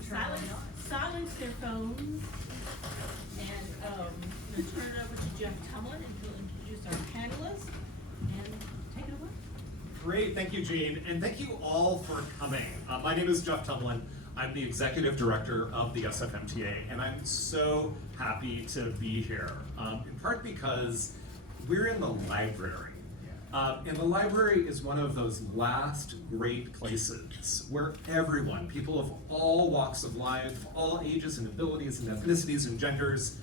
Silence their phones. And I'm going to turn it over to Jeff Tumlin, and he'll introduce our panelists. And take it away. Great, thank you, Jean, and thank you all for coming. My name is Jeff Tumlin. I'm the executive director of the SFMTA, and I'm so happy to be here, in part because we're in the library. And the library is one of those last great places where everyone, people of all walks of life, all ages and abilities and ethnicities and genders,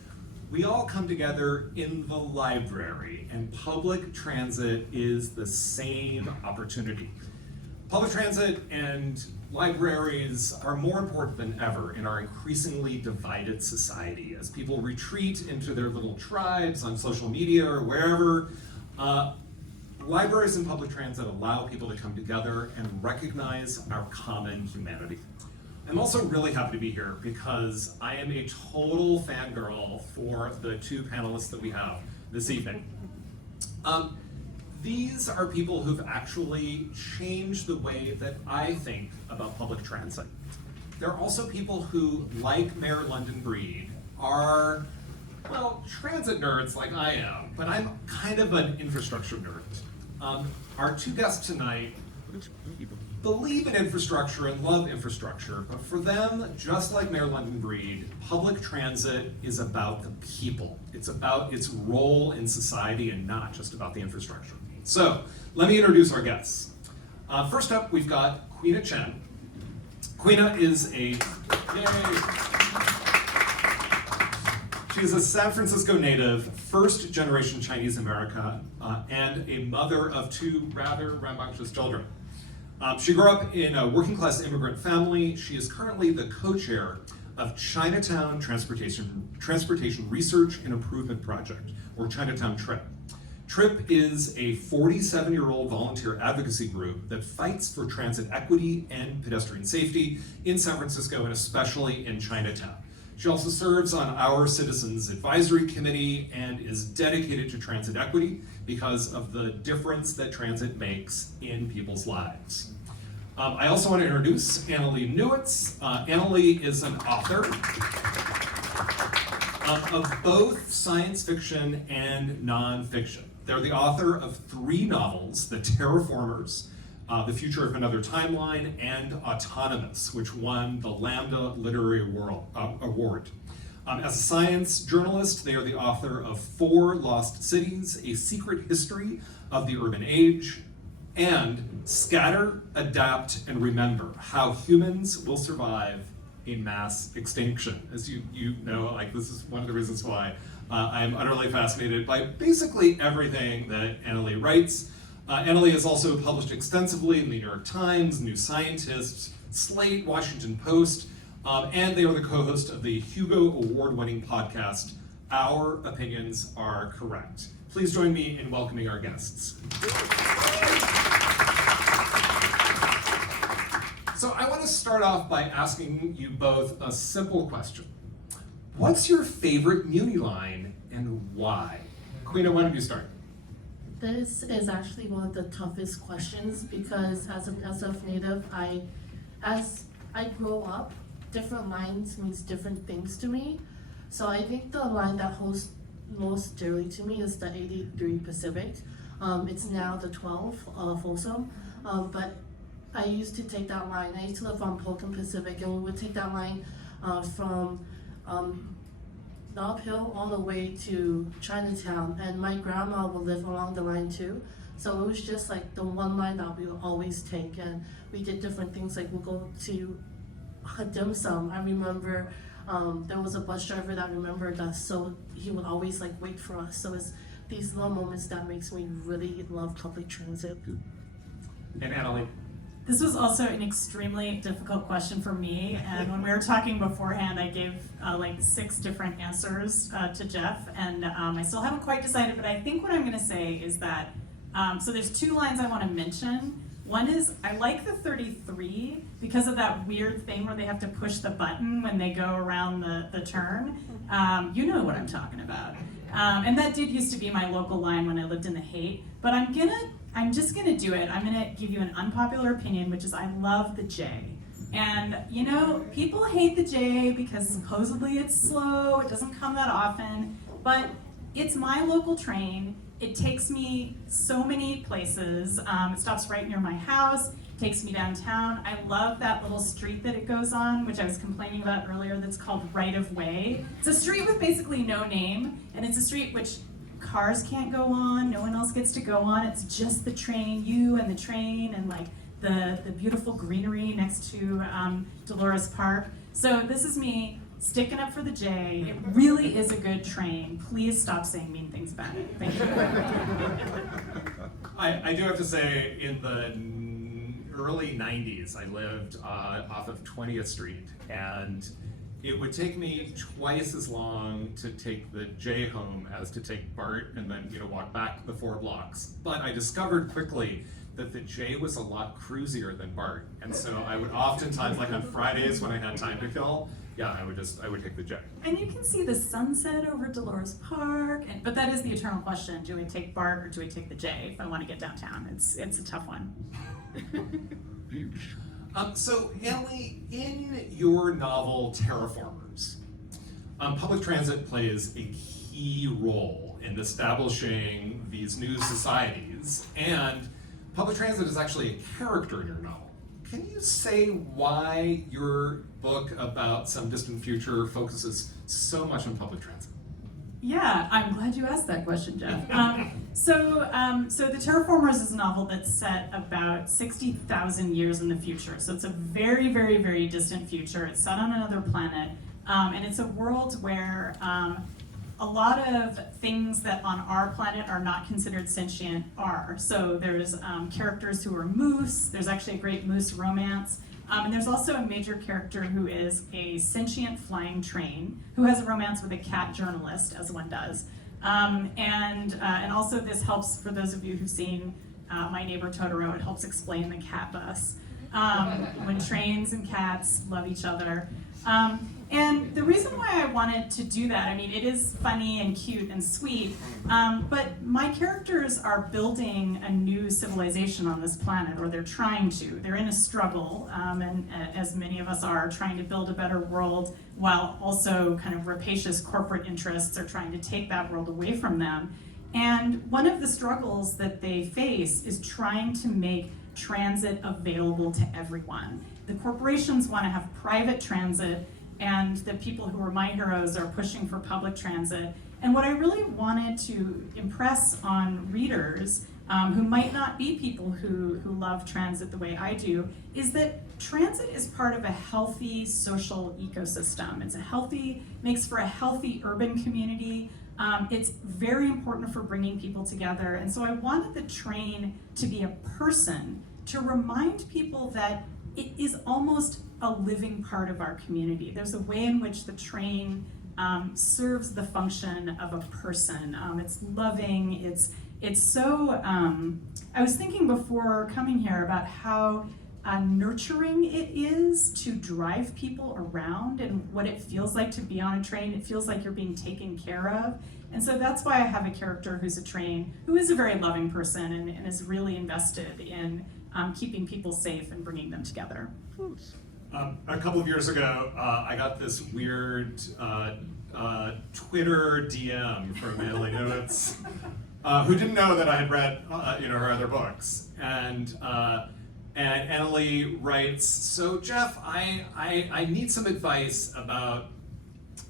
we all come together in the library, and public transit is the same opportunity. Public transit and libraries are more important than ever in our increasingly divided society as people retreat into their little tribes on social media or wherever. Libraries and public transit allow people to come together and recognize our common humanity. I'm also really happy to be here because I am a total fangirl for the two panelists that we have this evening. These are people who've actually changed the way that I think about public transit. They're also people who, like Mayor London Breed, are, well, transit nerds like I am, but I'm kind of an infrastructure nerd. Our two guests tonight believe in infrastructure and love infrastructure, but for them, just like Mayor London Breed, public transit is about the people. It's about its role in society and not just about the infrastructure. So, let me introduce our guests. First up, we've got Queena Chen. Queena is She is a San Francisco native, first-generation Chinese American, and a mother of two rather rambunctious children. She grew up in a working-class immigrant family. She is currently the co-chair of Chinatown Transportation Research and Improvement Project, or Chinatown TRIP. TRIP is a 47-year-old volunteer advocacy group that fights for transit equity and pedestrian safety in San Francisco and especially in Chinatown. She also serves on our Citizens Advisory Committee and is dedicated to transit equity because of the difference that transit makes in people's lives. I also want to introduce Annalee Newitz. Annalee is an author of both science fiction and nonfiction. They're the author of 3 novels, The Terraformers, The Future of Another Timeline, and Autonomous, which won the Lambda Literary Award. As a science journalist, they are the author of 4 Lost Cities, A Secret History of the Urban Age, and Scatter, Adapt, and Remember, How Humans Will Survive a Mass Extinction. As you know, like, this is one of the reasons why I am utterly fascinated by basically everything that Annalee writes. Annalee has also published extensively in the New York Times, New Scientist, Slate, Washington Post, and they are the co-host of the Hugo Award-winning podcast, Our Opinions Are Correct. Please join me in welcoming our guests. So I want to start off by asking you both a simple question. What's your favorite Muni line and why? Queena, why don't you start? This is actually one of the toughest questions because as an SF native, as I grow up, different lines means different things to me. So I think the line that holds most dearly to me is the 83 Pacific. It's now the 12 Folsom, but I used to take that line. I used to live on Polk and Pacific, and we would take that line from the uphill all the way to Chinatown, and my grandma would live along the line too. So it was just like the one line that we would always take, and we did different things, like we'd go to dim sum. I remember there was a bus driver that remembered us, so he would always like wait for us. So it's these little moments that makes me really love public transit. And Annalee? This was also an extremely difficult question for me, and when we were talking beforehand, I gave like 6 different answers to Jeff, and I still haven't quite decided, but I think what I'm gonna say is that, so there's 2 lines I wanna mention. One is, I like the 33 because of that weird thing where they have to push the button when they go around the turn. You know what I'm talking about. And that did used to be my local line when I lived in the Haight, but I'm just gonna do it. I'm gonna give you an unpopular opinion, which is I love the J. And you know, people hate the J because supposedly it's slow, it doesn't come that often, but it's my local train. It takes me so many places. It stops right near my house, takes me downtown. I love that little street that it goes on, which I was complaining about earlier, that's called Right of Way. It's a street with basically no name, and it's a street which cars can't go on, no one else gets to go on. It's just the train, you and the train, and like the beautiful greenery next to Dolores Park. So this is me sticking up for the J. It really is a good train. Please stop saying mean things about it. Thank you. I do have to say, in the early 90s, I lived off of 20th Street, and it would take me twice as long to take the J home as to take BART and then walk back the 4 blocks. But I discovered quickly that the J was a lot cruisier than BART, and so I would oftentimes, like on Fridays when I had time to kill, I would take the J. And you can see the sunset over Dolores Park, but that is the eternal question: do I take BART or do I take the J if I want to get downtown? It's a tough one. So, Annalee, in your novel Terraformers, public transit plays a key role in establishing these new societies, and public transit is actually a character in your novel. Can you say why your book about some distant future focuses so much on public transit? Yeah, I'm glad you asked that question, Jeff. So The Terraformers is a novel that's set about 60,000 years in the future. So it's a very, very, very distant future. It's set on another planet, and it's a world where a lot of things that on our planet are not considered sentient are. So there's characters who are moose. There's actually a great moose romance. And there's also a major character who is a sentient flying train who has a romance with a cat journalist, as one does. And also this helps, for those of you who've seen My Neighbor Totoro, it helps explain the cat bus. When trains and cats love each other. And the reason why I wanted to do that, I mean, it is funny and cute and sweet, but my characters are building a new civilization on this planet, or they're trying to. They're in a struggle, and as many of us are, trying to build a better world, while also kind of rapacious corporate interests are trying to take that world away from them. And one of the struggles that they face is trying to make transit available to everyone. The corporations want to have private transit, and the people who are my heroes are pushing for public transit. And what I really wanted to impress on readers who might not be people who love transit the way I do is that transit is part of a healthy social ecosystem. Makes for a healthy urban community. It's very important for bringing people together. And so I wanted the train to be a person, to remind people that it is almost a living part of our community. There's a way in which the train serves the function of a person. It's loving, it's so, I was thinking before coming here about how nurturing it is to drive people around and what it feels like to be on a train. It feels like you're being taken care of. And so that's why I have a character who's a train, who is a very loving person and is really invested in keeping people safe and bringing them together. A couple of years ago, I got this weird Twitter DM from Annalee Newitz, who didn't know that I had read her other books. And Annalee writes, "So Jeff, I need some advice about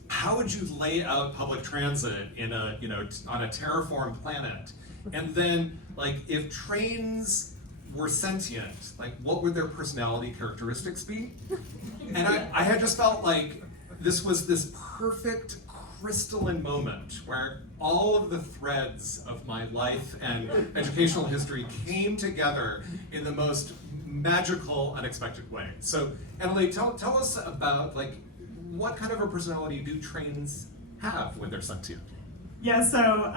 how would you lay out public transit in a on a terraformed planet, and then like if trains were sentient, like what would their personality characteristics be?" And I had just felt like this was this perfect crystalline moment where all of the threads of my life and educational history came together in the most magical, unexpected way. So Annalee, tell us about like what kind of a personality do trains have when they're sentient? Yeah, so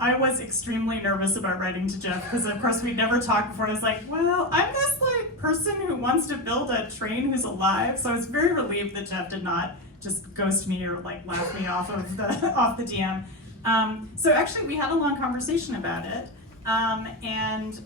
I was extremely nervous about writing to Jeff because, of course, we'd never talked before. I was like, well, I'm this like person who wants to build a train who's alive. So I was very relieved that Jeff did not just ghost me or like laugh me off of the DM. So actually, we had a long conversation about it, and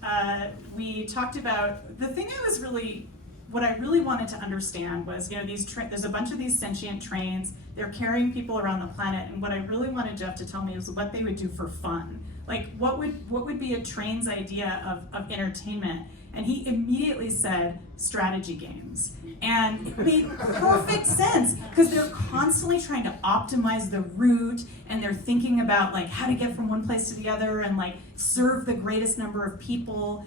we talked about the thing I was really what I really wanted to understand was, there's a bunch of these sentient trains, they're carrying people around the planet, and what I really wanted Jeff to tell me was what they would do for fun. Like, what would be a train's idea of entertainment? And he immediately said strategy games. And it made perfect sense, because they're constantly trying to optimize the route, and they're thinking about like how to get from one place to the other and like serve the greatest number of people.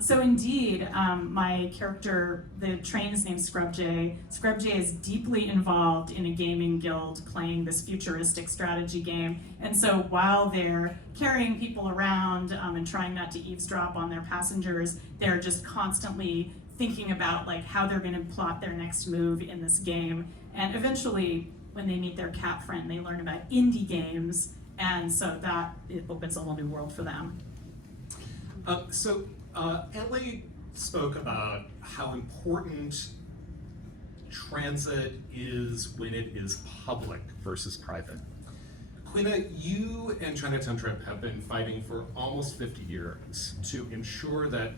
So indeed, my character, the train is named Scrub Jay. Scrub Jay is deeply involved in a gaming guild playing this futuristic strategy game. And so while they're carrying people around and trying not to eavesdrop on their passengers, they're just constantly thinking about like how they're going to plot their next move in this game. And eventually, when they meet their cat friend, they learn about indie games. And so it opens a whole new world for them. Annalee spoke about how important transit is when it is public versus private. Queena, you and Chinatown Trip have been fighting for almost 50 years to ensure that,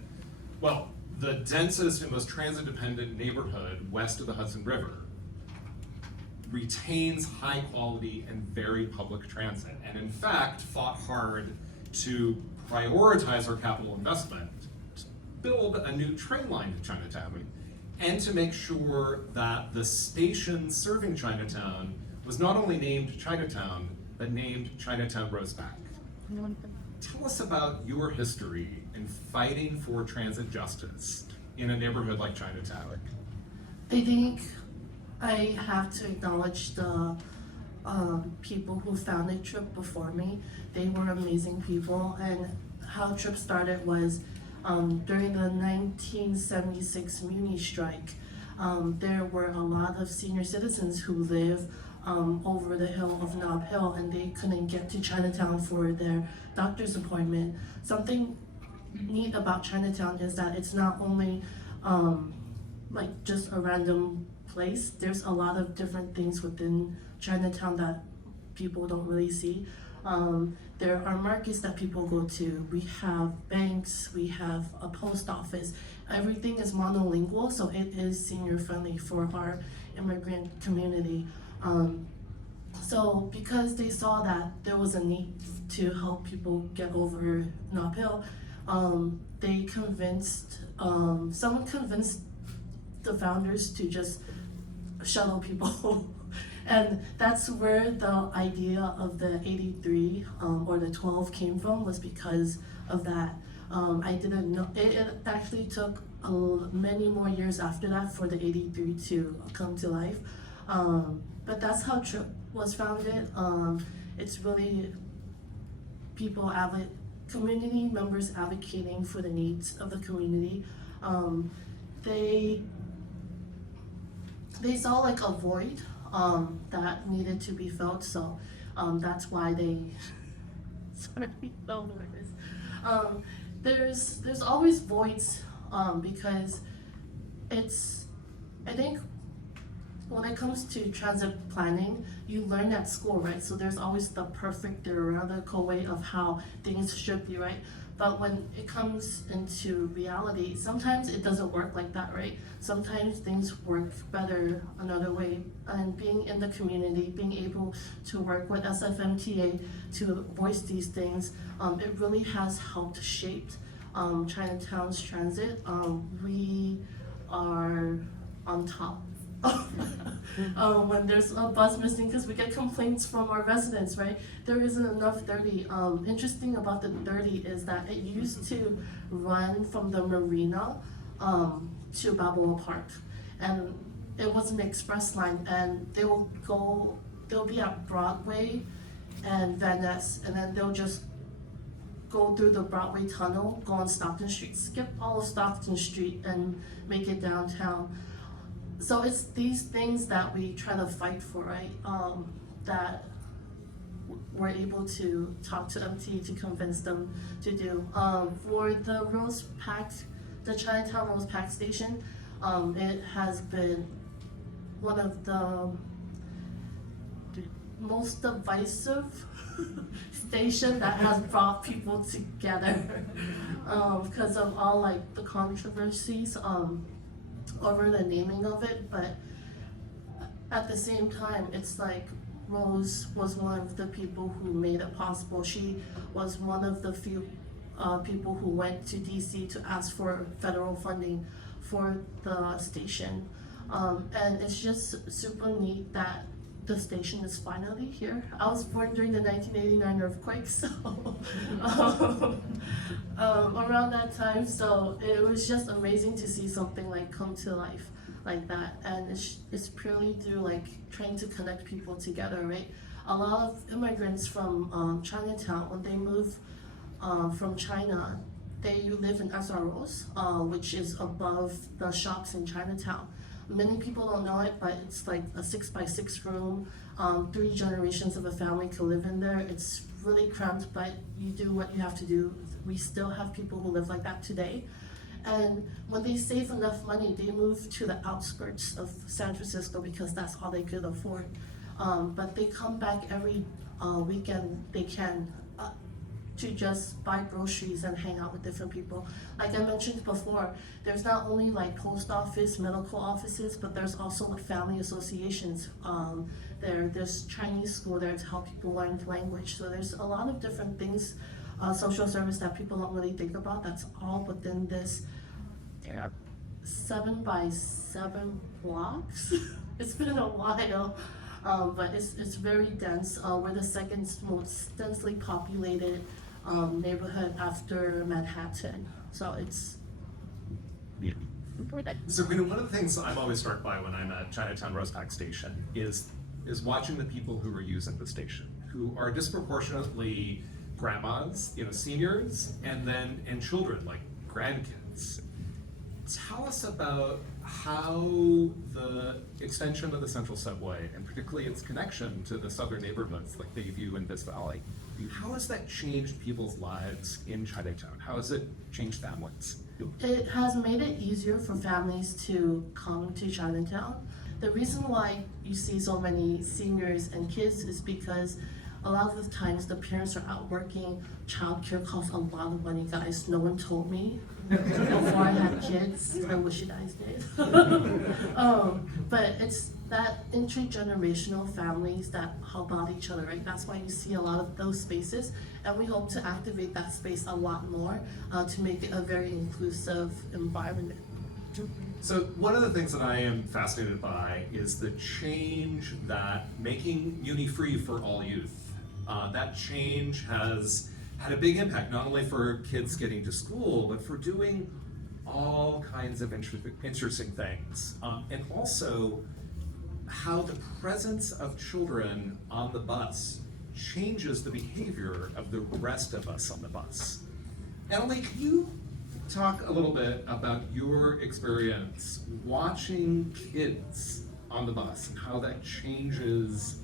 well, the densest and most transit-dependent neighborhood west of the Hudson River retains high quality and very public transit, and in fact fought hard to prioritize our capital investment, to build a new train line to Chinatown, and to make sure that the station serving Chinatown was not only named Chinatown, but named Chinatown Roseback. Tell us about your history in fighting for transit justice in a neighborhood like Chinatown. I think I have to acknowledge the people who founded TRIP before me. They were amazing people, and how TRIP started was during the 1976 Muni strike. There were a lot of senior citizens who live over the hill of Nob Hill, and they couldn't get to Chinatown for their doctor's appointment. Something neat about Chinatown is that it's not only like just a random place. There's a lot of different things within Chinatown that people don't really see. There are markets that people go to. We have banks, we have a post office. Everything is monolingual, so it is senior friendly for our immigrant community. So because they saw that there was a need to help people get over Nob Hill, they convinced, someone convinced the founders to just shuttle people. And that's where the idea of the 83 or the 12 came from, was because of that. I didn't know, it actually took many more years after that for the 83 to come to life. But that's how TRIP was founded. It's really people, community members advocating for the needs of the community. They saw like a void that needed to be filled, so that's why they there's always voids because I think when it comes to transit planning, you learn at school, right? So there's always the perfect theoretical way of how things should be, right? But when it comes into reality, sometimes it doesn't work like that, right? Sometimes things work better another way. And being in the community, being able to work with SFMTA to voice these things, it really has helped shape Chinatown's transit. We are on top. When there's a bus missing, because we get complaints from our residents, right? There isn't enough 30. Interesting about the 30 is that it used to run from the marina to Balboa Park, and it was an express line, and they'll be at Broadway and Van Ness, and then they'll just go through the Broadway tunnel, go on Stockton Street, skip all of Stockton Street, and make it downtown. So it's these things that we try to fight for, right? That we're able to talk to MT to convince them to do. For the the Chinatown Rose Pack station, it has been one of the most divisive station that has brought people together because of all like the controversies. over the naming of it, but at the same time, it's like Rose was one of the people who made it possible. She was one of the few people who went to DC to ask for federal funding for the station. And it's just super neat that the station is finally here. I was born during the 1989 earthquake, so around that time, so it was just amazing to see something like come to life like that. And it's purely through like trying to connect people together, right? A lot of immigrants from Chinatown, when they move from China, they live in SROs, which is above the shops in Chinatown. Many people don't know it, but it's like a 6x6 room. 3 generations of a family can live in there. It's really cramped, but you do what you have to do. We still have people who live like that today. And when they save enough money, they move to the outskirts of San Francisco because that's all they could afford. But they come back every weekend they can to just buy groceries and hang out with different people. Like I mentioned before, there's not only like post office, medical offices, but there's also like family associations. There's Chinese school there to help people learn language. So there's a lot of different things, social service that people don't really think about. That's all within this 7x7 blocks. It's been a while, but it's very dense. We're the second most densely populated neighborhood after Manhattan. So it's So Queena, one of the things I'm always struck by when I'm at Chinatown Roseback Station is watching the people who are using the station, who are disproportionately grandmas, seniors, and children, like grandkids. Tell us about how the extension of the Central Subway, and particularly its connection to the southern neighborhoods like Bayview and Miss Valley, how has that changed people's lives in Chinatown? How has it changed families? It has made it easier for families to come to Chinatown. The reason why you see so many seniors and kids is because a lot of the times the parents are out working. Childcare costs a lot of money, guys. No one told me before I had kids. I wish you guys did. But it's that intergenerational families that help out each other, right? That's why you see a lot of those spaces, and we hope to activate that space a lot more to make it a very inclusive environment. So one of the things that I am fascinated by is the change that making Muni free for all youth, that change has had a big impact, not only for kids getting to school, but for doing all kinds of interesting things. And also how the presence of children on the bus changes the behavior of the rest of us on the bus. Annalee, can you talk a little bit about your experience watching kids on the bus and how that changes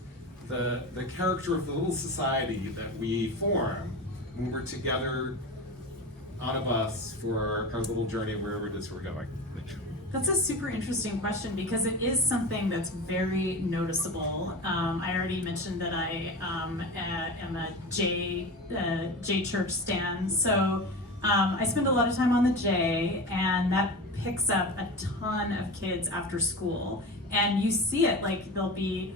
the character of the little society that we form when we're together on a bus for our little journey wherever it is we're going? That's a super interesting question because it is something that's very noticeable. I already mentioned that I am a J Church stan, so I spend a lot of time on the J, and that picks up a ton of kids after school. And you see it, like we'll be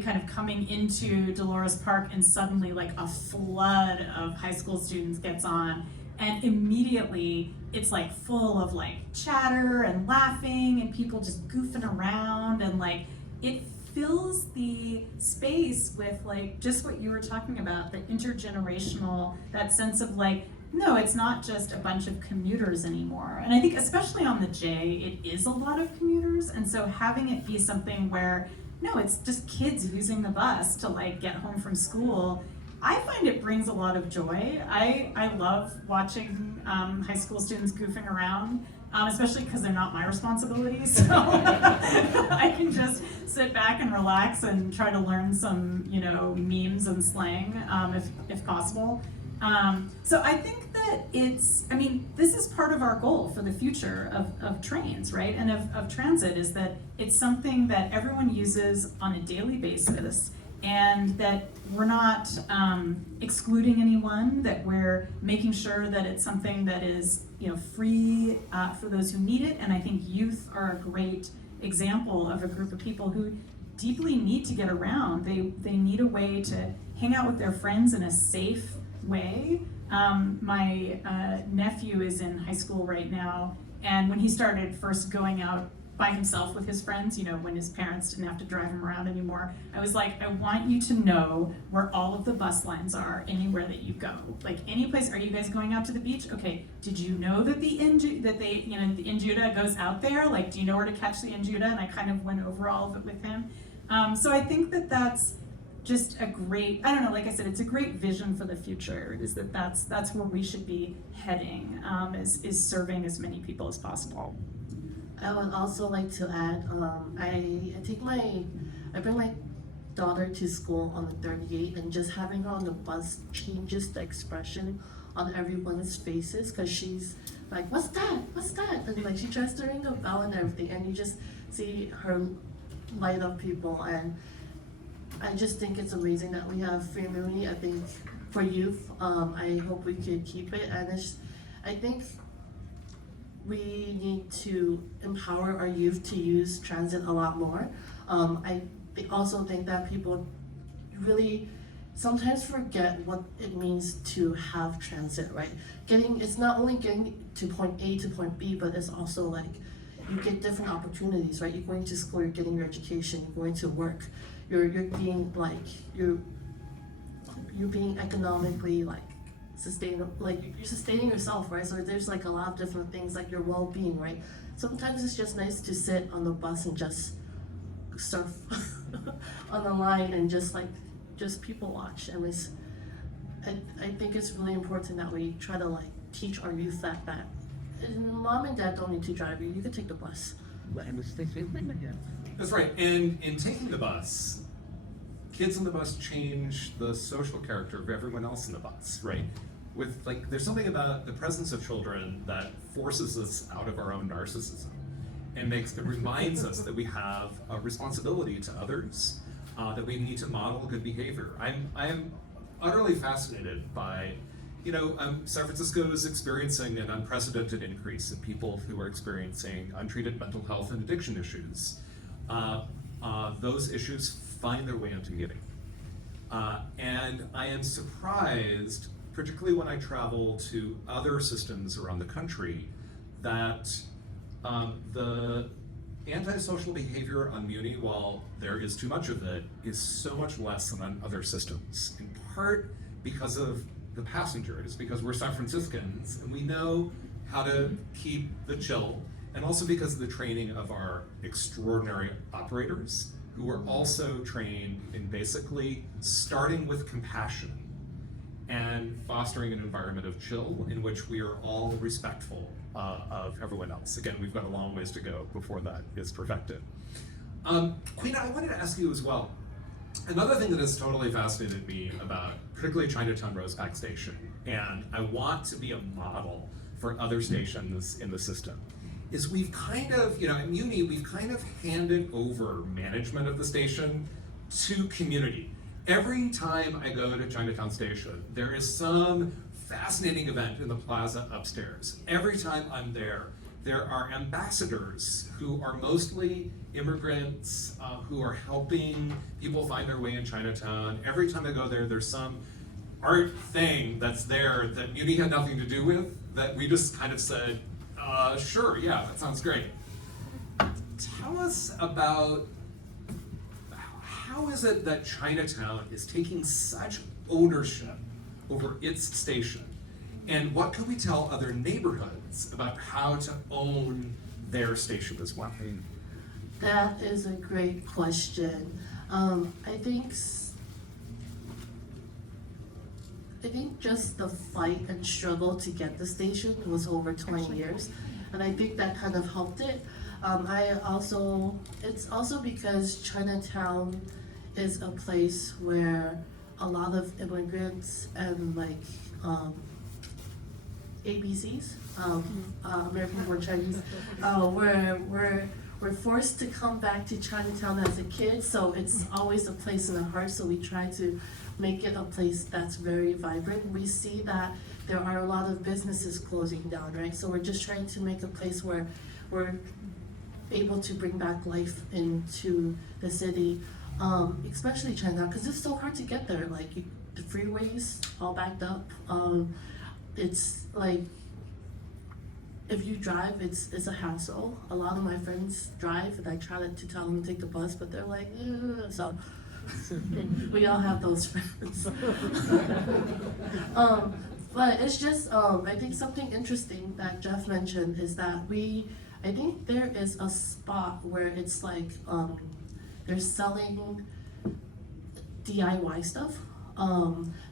kind of coming into Dolores Park, and suddenly like a flood of high school students gets on, and immediately it's like full of like chatter and laughing and people just goofing around, and like it fills the space with like just what you were talking about, the intergenerational, that sense of like, no, it's not just a bunch of commuters anymore. And I think especially on the J, it is a lot of commuters, and so having it be something where, no, it's just kids using the bus to like get home from school, I find it brings a lot of joy. I love watching high school students goofing around, especially because they're not my responsibility, so I can just sit back and relax and try to learn some, memes and slang, if possible. So I think that this is part of our goal for the future of trains, right? And of transit, is that it's something that everyone uses on a daily basis. and that we're not excluding anyone, that we're making sure that it's something that is, you know, free for those who need it. And I think youth are a great example of a group of people who deeply need to get around. They need a way to hang out with their friends in a safe way. My nephew is in high school right now, and when he started first going out by himself with his friends, you know, when his parents didn't have to drive him around anymore, I was like, I want you to know where all of the bus lines are anywhere that you go. Like any place, are you guys going out to the beach? Okay, did you know that the Injuda goes out there? Like, do you know where to catch the Injuda? And I kind of went over all of it with him. So I think that that's just a great, I don't know, like I said, it's a great vision for the future, is that that's where we should be heading, is serving as many people as possible. I would also like to add, I bring my daughter to school on the 38, and just having her on the bus changes the expression on everyone's faces, because she's like, what's that? And like she tries to ring the bell and everything, and you just see her light up people. And I just think it's amazing that we have free Muni. I think for youth, I hope we could keep it, and I think we need to empower our youth to use transit a lot more. I also think that people really sometimes forget what it means to have transit, right? It's not only getting to point A to point B, but it's also like you get different opportunities, right? You're going to school, you're getting your education, you're going to work, you're being like you're being economically like sustainable, like you're sustaining yourself, right? So there's like a lot of different things, like your well-being, right? Sometimes it's just nice to sit on the bus and just surf on the line and just people watch. And I think it's really important that we try to like teach our youth that and mom and dad don't need to drive you. You can take the bus. That's right. And in taking the bus, kids on the bus change the social character of everyone else in the bus, right? There's something about the presence of children that forces us out of our own narcissism and reminds us that we have a responsibility to others, that we need to model good behavior. I am utterly fascinated by, San Francisco is experiencing an unprecedented increase in people who are experiencing untreated mental health and addiction issues. Those issues find their way into meeting. And I am surprised, particularly when I travel to other systems around the country, that the antisocial behavior on Muni, while there is too much of it, is so much less than on other systems. In part because of the passenger. It's because we're San Franciscans and we know how to keep the chill, and also because of the training of our extraordinary operators, who are also trained in basically starting with compassion and fostering an environment of chill in which we are all respectful of everyone else. Again, we've got a long ways to go before that is perfected. Queena, I wanted to ask you as well, another thing that has totally fascinated me about particularly Chinatown Roseback Station, and I want to be a model for other stations in the system, is we've kind of, at Muni, we've kind of handed over management of the station to community. Every time I go to Chinatown Station, there is some fascinating event in the plaza upstairs. Every time I'm there are ambassadors who are mostly immigrants who are helping people find their way in Chinatown. Every time I go there, there's some art thing that's there that Muni had nothing to do with, that we just kind of said, sure, yeah, that sounds great. Tell us about how is it that Chinatown is taking such ownership over its station? And what can we tell other neighborhoods about how to own their station as well? That is a great question. I think just the fight and struggle to get the station was over 20 years, and I think that kind of helped it. It's also because Chinatown is a place where a lot of immigrants and ABCs, American born Chinese, we're forced to come back to Chinatown as a kid, so it's always a place in the heart, so we try to make it a place that's very vibrant. We see that there are a lot of businesses closing down, right? So we're just trying to make a place where we're able to bring back life into the city, especially Chinatown, because it's so hard to get there. Like the freeways all backed up. It's like if you drive, it's a hassle. A lot of my friends drive, and I try to tell them to take the bus, but they're like, ugh. So we all have those friends. But it's just, I think something interesting that Jeff mentioned is that I think there is a spot where it's like, they're selling DIY stuff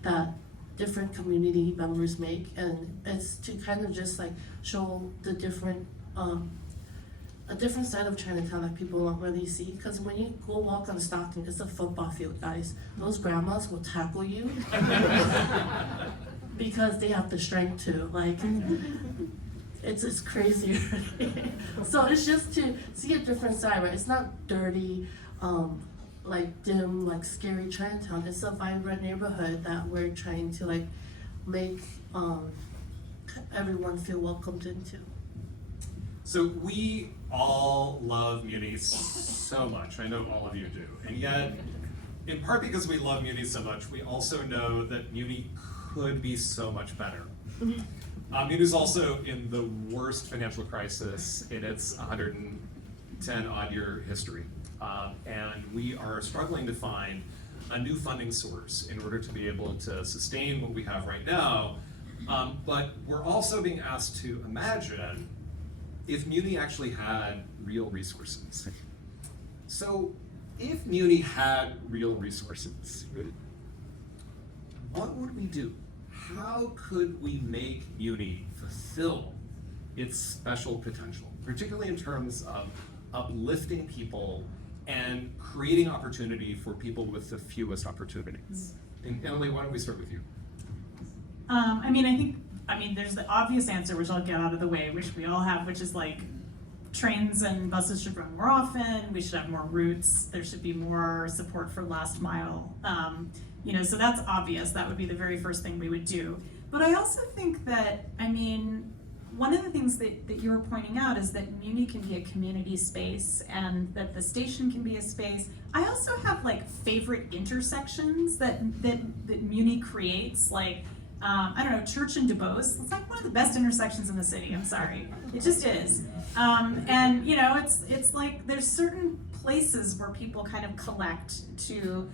that different community members make, and it's to kind of just like show the different, a different side of Chinatown that people don't really see. Because when you go walk on Stockton, it's a football field, guys. Those grandmas will tackle you because they have the strength to, like, it's crazy. So it's just to see a different side, right? It's not dirty, like dim, like scary Chinatown. It's a vibrant neighborhood that we're trying to like make everyone feel welcomed into. So we all love Muni so much. I know all of you do. And yet, in part because we love Muni so much, we also know that Muni could be so much better. Muni is also in the worst financial crisis in its 110 odd year history. And we are struggling to find a new funding source in order to be able to sustain what we have right now. But we're also being asked to imagine if Muni actually had real resources. So if Muni had real resources, what would we do? How could we make Muni fulfill its special potential, particularly in terms of uplifting people and creating opportunity for people with the fewest opportunities? And Annalee, why don't we start with you? I mean, there's the obvious answer, which I'll get out of the way, which we all have, which is like trains and buses should run more often. We should have more routes. There should be more support for last mile. So that's obvious. That would be the very first thing we would do. But I also think that, one of the things that you were pointing out is that Muni can be a community space and that the station can be a space. I also have like favorite intersections that Muni creates, like, Church and DuBose. It's like one of the best intersections in the city, I'm sorry. It just is. It's like there's certain places where people kind of collect to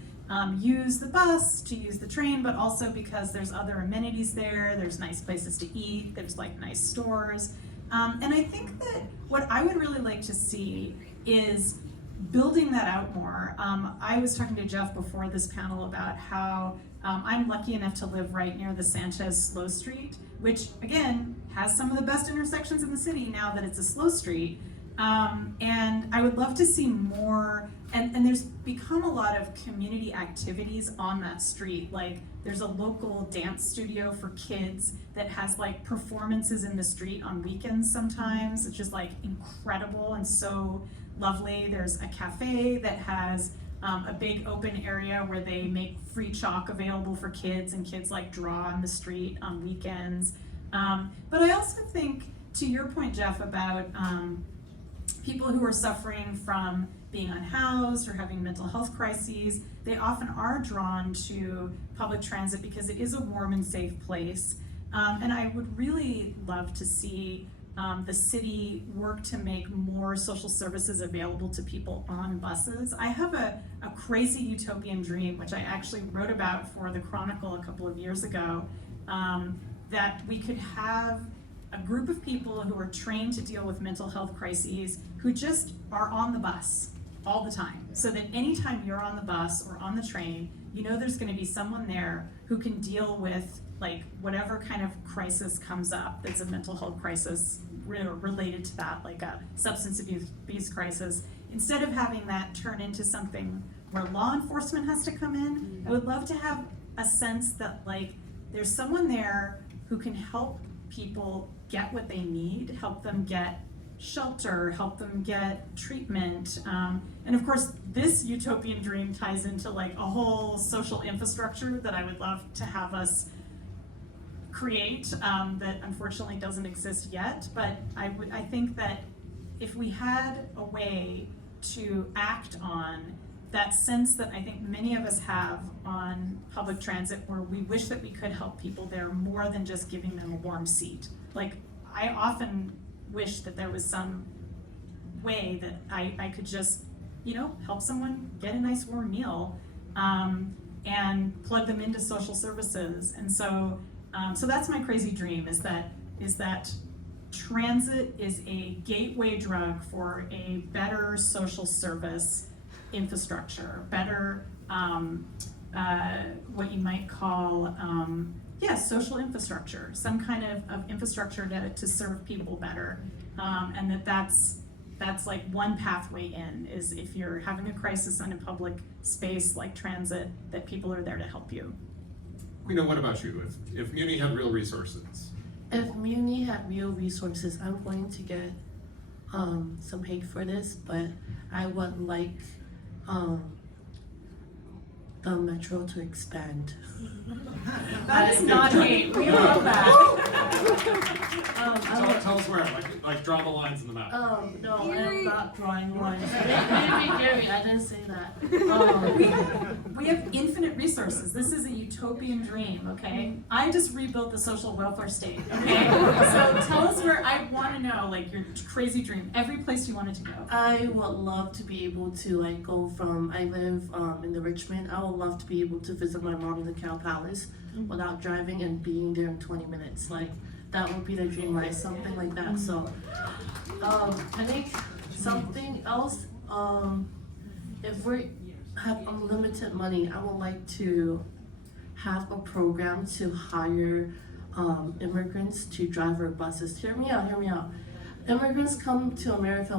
use the bus, to use the train, but also because there's other amenities there, there's nice places to eat, there's like nice stores. And I think that what I would really like to see is building that out more. I was talking to Jeff before this panel about how I'm lucky enough to live right near the Sanchez slow street, which again has some of the best intersections in the city now that it's a slow street. And I would love to see more, and there's become a lot of community activities on that street. Like there's a local dance studio for kids that has like performances in the street on weekends sometimes, which is like incredible and so lovely. There's a cafe that has a big open area where they make free chalk available for kids, and kids like draw on the street on weekends. But I also think, to your point, Jeff, about people who are suffering from being unhoused or having mental health crises, they often are drawn to public transit because it is a warm and safe place. And I would really love to see the city work to make more social services available to people on buses. I have a crazy utopian dream, which I actually wrote about for the Chronicle a couple of years ago, that we could have a group of people who are trained to deal with mental health crises who just are on the bus all the time. So that anytime you're on the bus or on the train, you know there's going to be someone there who can deal with like whatever kind of crisis comes up that's a mental health crisis related to that, like a substance abuse crisis. Instead of having that turn into something where law enforcement has to come in, I would love to have a sense that like there's someone there who can help people get what they need, help them get shelter, help them get treatment. And of course, this utopian dream ties into like a whole social infrastructure that I would love to have us create, that unfortunately doesn't exist yet. But I think that if we had a way to act on that sense that I think many of us have on public transit, where we wish that we could help people there more than just giving them a warm seat. Like, I often wish that there was some way that I could just, you know, help someone get a nice warm meal, and plug them into social services. And so that's my crazy dream, is that transit is a gateway drug for a better social service infrastructure, better what you might call social infrastructure, some kind of infrastructure to serve people better, and that's like one pathway in, is if you're having a crisis on a public space like transit, that people are there to help you. Queena, what about you? If Muni had real resources? If Muni had real resources, I'm going to get some hate for this, but I would like the metro to expand. That is not hate. We love that. Tell us where, like draw the lines in the map. No, I am not drawing lines. Maybe Gary, I didn't say that. We have infinite resources. This is a utopian dream, okay? I just rebuilt the social welfare state, okay? So tell us where, I want to know, like, your crazy dream, every place you wanted to go. I would love to be able to like go from, I live in the Richmond, I would love to be able to visit my mom in the Cow Palace without driving and being there in 20 minutes. Like, that would be the dream, right? Something like that. So I think something else, if we have unlimited money, I would like to have a program to hire immigrants to drive our buses. Hear me out. Immigrants come to America,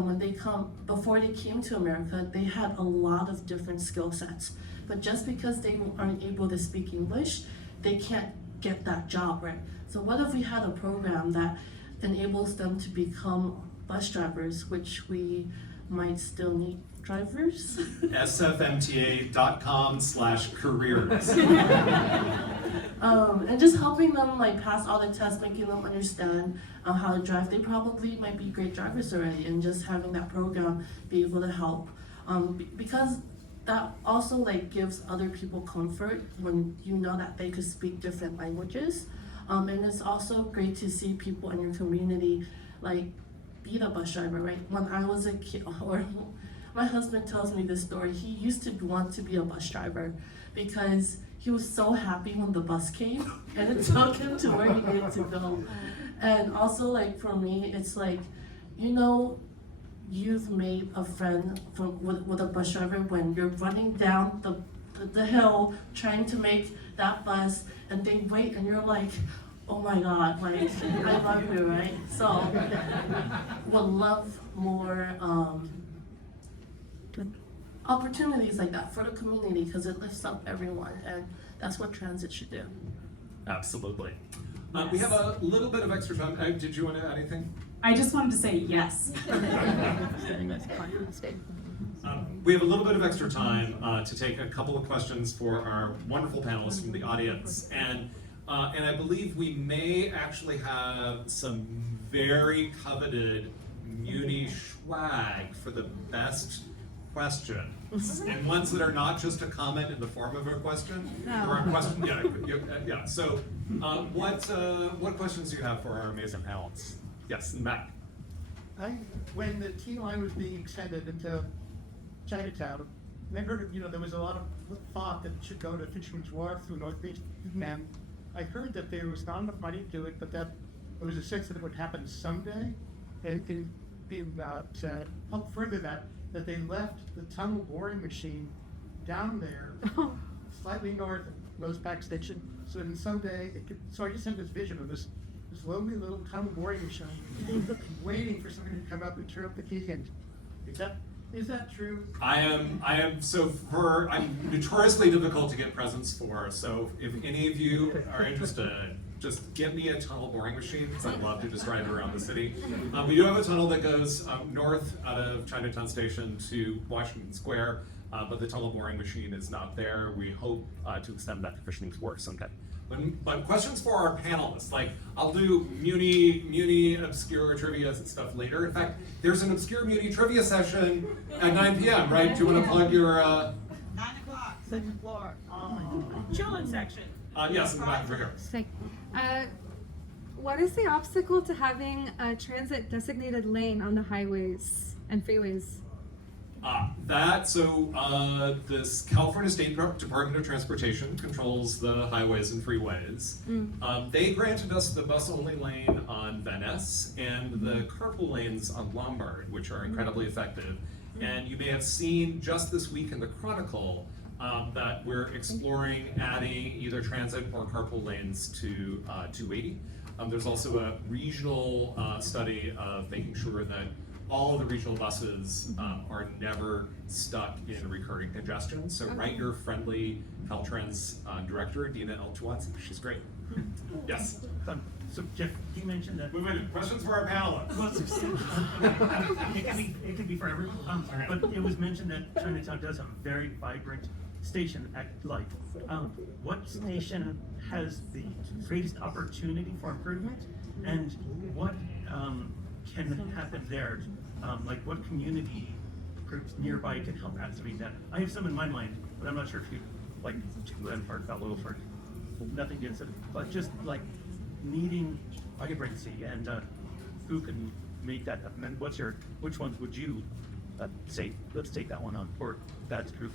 before they came to America, they had a lot of different skill sets. But just because they aren't able to speak English, they can't get that job, right? So what if we had a program that enables them to become bus drivers, which we might still need drivers? SFMTA.com/careers. And just helping them like pass all the tests, making them understand how to drive. They probably might be great drivers already, and just having that program be able to help. Because that also like gives other people comfort when you know that they could speak different languages. And it's also great to see people in your community like be the bus driver, right? When I was a kid, or my husband tells me this story, he used to want to be a bus driver because he was so happy when the bus came and it took him to where he needed to go. And also like for me, it's like, you know, you've made a friend with a bus driver when you're running down the hill trying to make that bus, and they wait and you're like, oh my God, like, I love you, right? So, would love more opportunities like that for the community, because it lifts up everyone, and that's what transit should do. Absolutely. We have a little bit of extra time. Did you want to add anything? I just wanted to say yes. We have a little bit of extra time to take a couple of questions for our wonderful panelists from the audience, and I believe we may actually have some very coveted Muni swag for the best questions, and ones that are not just a comment in the form of a question, or a question. Yeah. So, what questions do you have for our amazing panelists? Yes, Matt. When the T line was being extended into Chinatown, I heard, there was a lot of thought that it should go to Fisherman's Wharf through North Beach, and I heard that there was not enough money to do it, but that there was a sense that it would happen someday, and it could be help further that they left the tunnel boring machine down there, slightly north of Roseback Station, so that someday it could. So I just had this vision of this lonely little tunnel boring machine waiting for somebody to come up and turn up the key. And is that true? I'm notoriously difficult to get presents for, so if any of you are interested, just get me a tunnel boring machine, because I love to just drive around the city. We do have a tunnel that goes north out of Chinatown Station to Washington Square, but the tunnel boring machine is not there. We hope to extend that to Fishning's Wharf someday. But questions for our panelists, like I'll do Muni obscure trivia and stuff later. In fact, there's an obscure Muni trivia session at 9 p.m., right? Do you want to plug your... 9 o'clock, second floor, children's section. Yes, in the back, right here. Sick. What is the obstacle to having a transit designated lane on the highways and freeways? This California State Department of Transportation controls the highways and freeways. They granted us the bus-only lane on Venice and the carpool lanes on Lombard, which are incredibly effective. And you may have seen just this week in the Chronicle that we're exploring adding either transit or carpool lanes to 280. There's also a regional study of making sure that all of the regional buses are never stuck in recurring congestion. So write your friendly Caltrans director, Dina Eltuatsi. She's great. Yes. So Jeff, you mentioned that. Wait, questions for our panelists. Well, it could be for everyone. But it was mentioned that Chinatown does have a very vibrant station at light. What station has the greatest opportunity for improvement, and what can happen there? Like what community groups nearby can help activate that? I have some in my mind, but I'm not sure if you like Glen Park, Fellow Park, nothing against it, but just like needing vibrancy and who can make that happen. And which ones would you say, let's take that one on, or that group?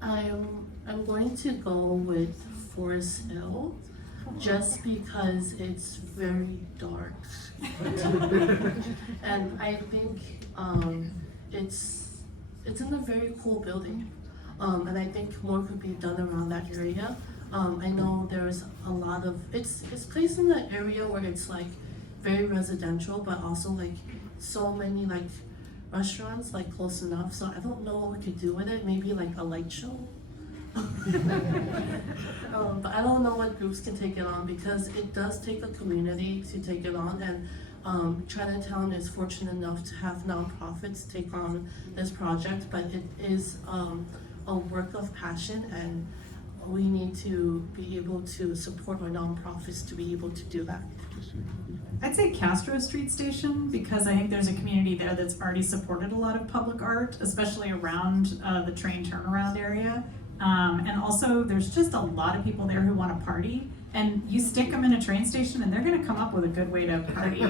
I'm going to go with Forest Hill, just because it's very dark. And I think it's in a very cool building. And I think more could be done around that area. I know there's a lot of, it's placed in an area where it's like very residential, but also like so many like restaurants like close enough. So I don't know what we could do with it. Maybe like a light show. But I don't know what groups can take it on, because it does take a community to take it on, and Chinatown is fortunate enough to have nonprofits take on this project, but it is a work of passion, and we need to be able to support our nonprofits to be able to do that. I'd say Castro Street Station, because I think there's a community there that's already supported a lot of public art, especially around the train turnaround area. And also there's just a lot of people there who want to party, and you stick them in a train station and they're going to come up with a good way to party.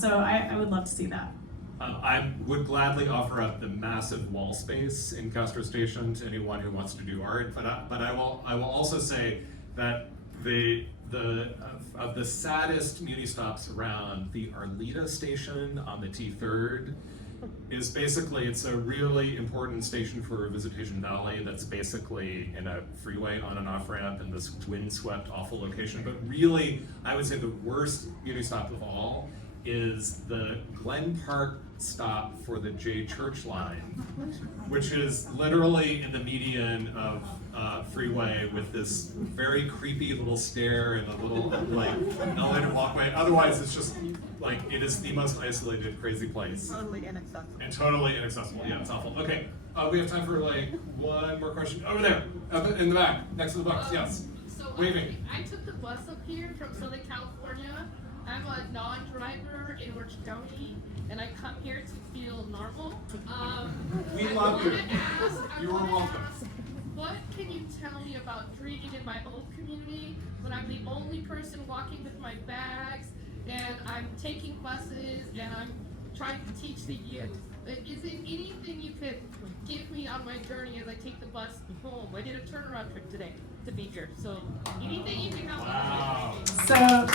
So I would love to see that. I would gladly offer up the massive wall space in Castro Station to anyone who wants to do art, but I will also say that of the saddest Muni stops around, the Arleta station on the T3rd is basically, it's a really important station for Visitation Valley that's basically in a freeway on and off ramp in this windswept, awful location. But really, I would say the worst Muni stop of all is the Glen Park stop for the J Church line, which is literally in the median of freeway with this very creepy little stair and a little like elevated walkway. Otherwise, it's just like, it is the most isolated, crazy place. Totally inaccessible. And totally inaccessible. Yeah, it's awful. Okay, we have time for like one more question. Over there, up in the back, next to the box. Yes. So Waving. I took the bus up here from Southern California. I'm a non-driver in Orange County, and I come here to feel normal. We I love you. wanna ask, You are welcome. what can you tell me about dreaming in my own community when I'm the only person walking with my bags, and I'm taking buses, and I'm trying to teach the youth? Is there anything you could give me on my journey as I take the bus home? I did a turnaround trip today to be here, so anything you can help me with. So,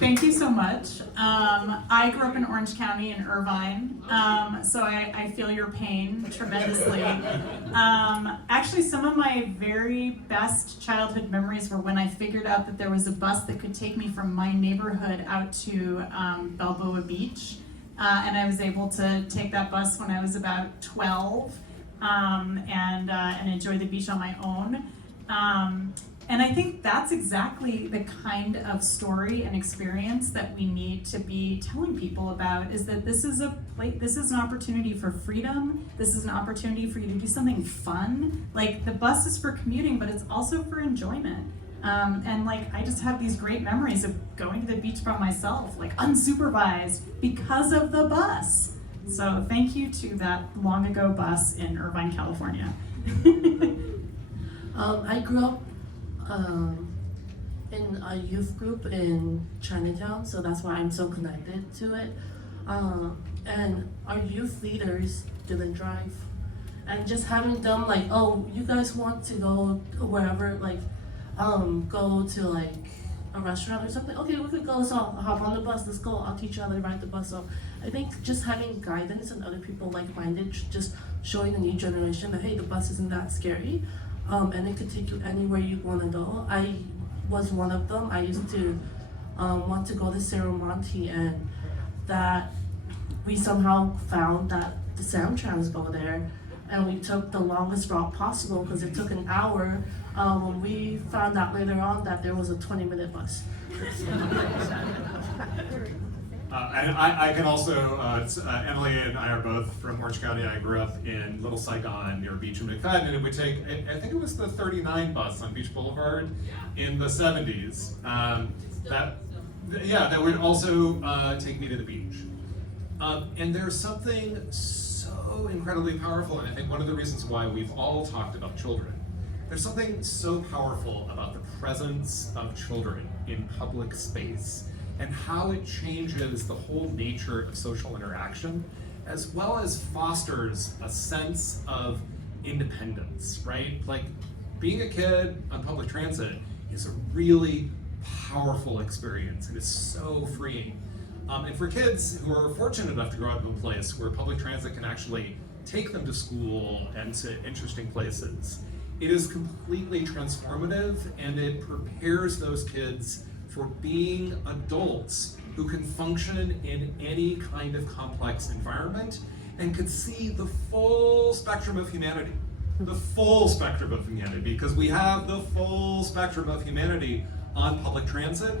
thank you so much. I grew up in Orange County in Irvine, so I feel your pain tremendously. Actually, some of my very best childhood memories were when I figured out that there was a bus that could take me from my neighborhood out to Balboa Beach. and I was able to take that bus when I was about 12 and enjoy the beach on my own. And I think that's exactly the kind of story and experience that we need to be telling people about, is that this is an opportunity for freedom. This is an opportunity for you to do something fun. Like, the bus is for commuting, but it's also for enjoyment. And like, I just have these great memories of going to the beach by myself, like unsupervised, because of the bus. So thank you to that long ago bus in Irvine, California. I grew up in a youth group in Chinatown, so that's why I'm so connected to it. And our youth leaders didn't drive. And just having them like, oh, you guys want to go wherever, like, go to like a restaurant or something? Okay, we could go, so hop on the bus, let's go, I'll teach you how to ride the bus. So I think just having guidance and other people like-minded, just showing the new generation that, hey, the bus isn't that scary. And it could take you anywhere you want to go. I was one of them. I used to want to go to Cerro Monte, and that we somehow found that the Samtrans go there, and we took the longest route possible because it took an hour. When we found out later on that there was a 20-minute bus. And I can also, Annalee and I are both from Orange County. I grew up in Little Saigon near Beach and McFadden, and it would take, I think it was the 39 bus on Beach Boulevard in the 70s. That would also take me to the beach. And there's something so incredibly powerful, and I think one of the reasons why we've all talked about children. There's something so powerful about the presence of children in public space, and how it changes the whole nature of social interaction, as well as fosters a sense of independence, right? Like, being a kid on public transit is a really powerful experience. It is so freeing. And for kids who are fortunate enough to grow up in a place where public transit can actually take them to school and to interesting places, it is completely transformative, and it prepares those kids for being adults who can function in any kind of complex environment and could see the full spectrum of humanity. The full spectrum of humanity, because we have the full spectrum of humanity on public transit,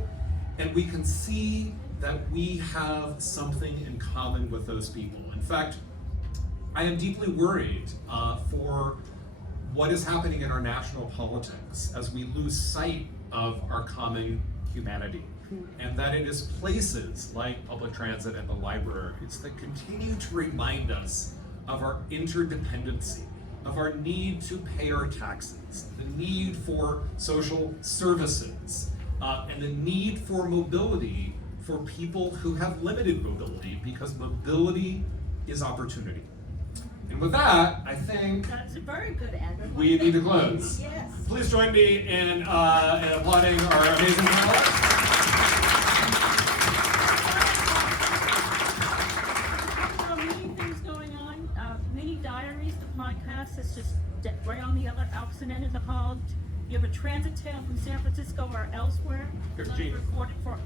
and we can see that we have something in common with those people. In fact, I am deeply worried for what is happening in our national politics as we lose sight of our common humanity, and that it is places like public transit and the libraries that continue to remind us of our interdependency, of our need to pay our taxes, the need for social services, and the need for mobility for people who have limited mobility, because mobility is opportunity. And with that, I think That's a very good answer. we need to close. Yes. Please join me in applauding our amazing panelists. So many things going on. Mini Diaries, the podcast is just right on the other opposite end of the hall. You have a transit tale from San Francisco or elsewhere. Here's Love Gene. to record it for.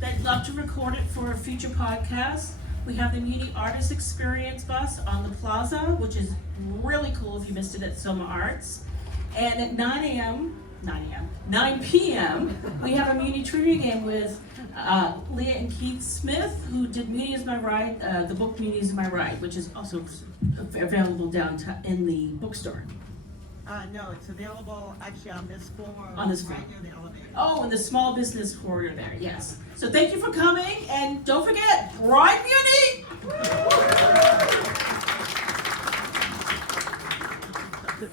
They'd love to record it for a future podcast. We have the Muni Artist Experience bus on the plaza, which is really cool if you missed it at Soma Arts. And at 9 p.m., we have a Muni trivia game with Leah and Keith Smith, who did Muni is My Ride, the book Muni is My Ride, which is also available downtown in the bookstore. No, it's available actually on this floor. On this floor. Right near the elevator. Oh, in the small business corridor there, yes. So thank you for coming, and don't forget, Pride Muni!